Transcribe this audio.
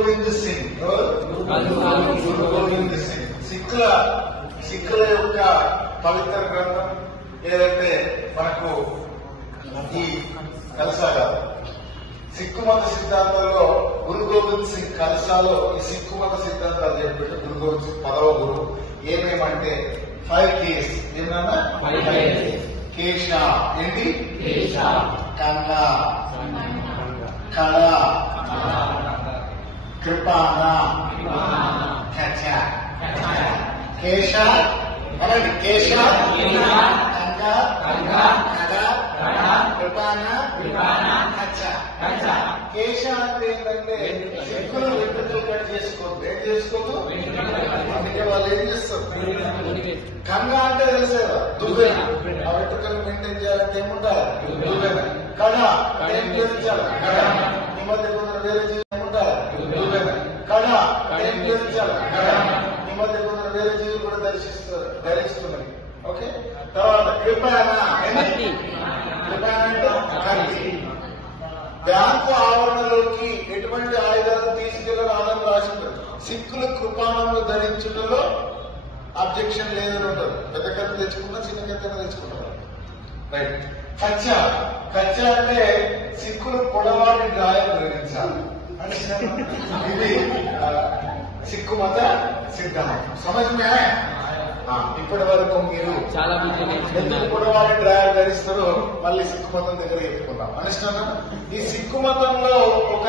గోవింద్ సింగ్. గురు గోవింద్ సింగ్ సిక్కుల యొక్క పవిత్ర గ్రంథం ఏదైతే మనకు ఈ కలసాలు సిక్కు మత సిద్ధాంతంలో గురు గోవింద్ సింగ్ కలసాలో ఈ సిక్కు మత సిద్ధాంతాలు చెప్పినట్టు గురు గోవింద్ సింగ్ 10వ గురువు ఏమేమంటే 5 కేస్ ఏమన్నా కేశ ఏంటి కన్న కళ కృపాన కచ కేశ అలాంటి కేశ కంగ కళ కృపాన కచ. కేశ అంటే ఏంటంటే సిక్కులు వెంట్రుకలు కట్ చేసుకోవద్దు. ఏం చేసుకోవద్దు, అందుకే వాళ్ళు ఏం చేస్తారు. కంగ అంటే తెలుసు కదా దువ్వెన, ఆ వెంట్రుకలు మెయింటైన్ చేయాలంటే ఏముంటారు దువ్వెన. కళ ఏం చేయించాలి కళ. ఈ మధ్య కొందరు వేరే జీవి ఏముంటారు దువ్వెన. కళ ఏం చేయించాలి కళ. ఈ మధ్య కొందరు వేరే జీవులు కూడా ధరిస్తున్నాయి. ఓకే, తర్వాత కృపాన కృపాన అంటే కత్తి. బ్యాంకు ఆవరణలోకి ఎటువంటి ఆయుధాలు తీసుకెళ్లాలని రాసింది. సిక్కులు కృపాణంలో ధరించడంలో అబ్జెక్షన్ లేదని ఉంటుంది. పెద్ద కత్తి తెచ్చుకున్నా చిన్న కత్తి తెచ్చుకుంటారు. రైట్. కచ్చ అంటే సిక్కులు పొడవాటి గాయాలు ధరించాలి. ఇది సిక్కు మత సిద్ధాంతం. సమజమే. ఇప్పటి వరకు మీరు చాలా పొడవాటి డ్రాయర్ ధరిస్తారు. మళ్ళీ సిక్కు మతం దగ్గర చెప్పుకున్నాం. అనుష్ఠానం ఈ సిక్కు మతంలో ఒక